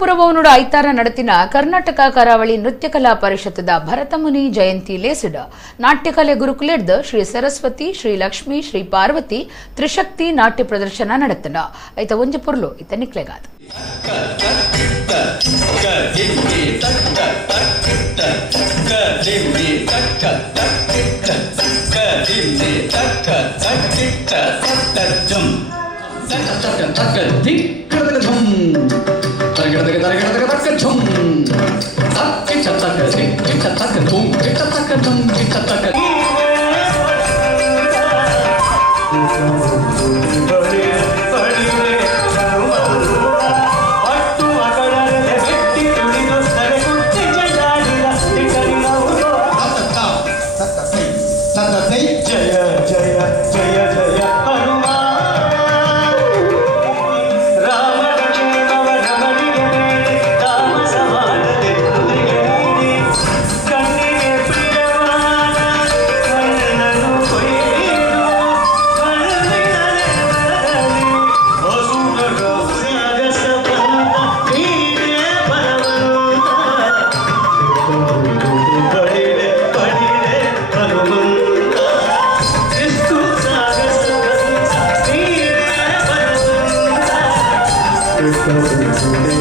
ಪುರವೋನುಡ ಐತಾರ ನಡತಿನ ಕರ್ನಾಟಕ ಕರಾವಳಿ ನೃತ್ಯ ಕಲಾ ಪರಿಷತ್ತದ ಭರತಮುನಿ ಜಯಂತಿ ಲೇಸಿಡ ನಾಟ್ಯಕಲೆ ಗುರುಕುಲೆಡ್ದ ಶ್ರೀ ಸರಸ್ವತಿ ಶ್ರೀ ಲಕ್ಷ್ಮಿ ಶ್ರೀ ಪಾರ್ವತಿ ತ್ರಿಶಕ್ತಿ ನಾಟ್ಯ ಪ್ರದರ್ಶನ ನಡತನ ಐತ ಒಂಜಿ ಪುರ್ಲು ಇತ ನಿಕ್ಲೆಗಾದ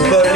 But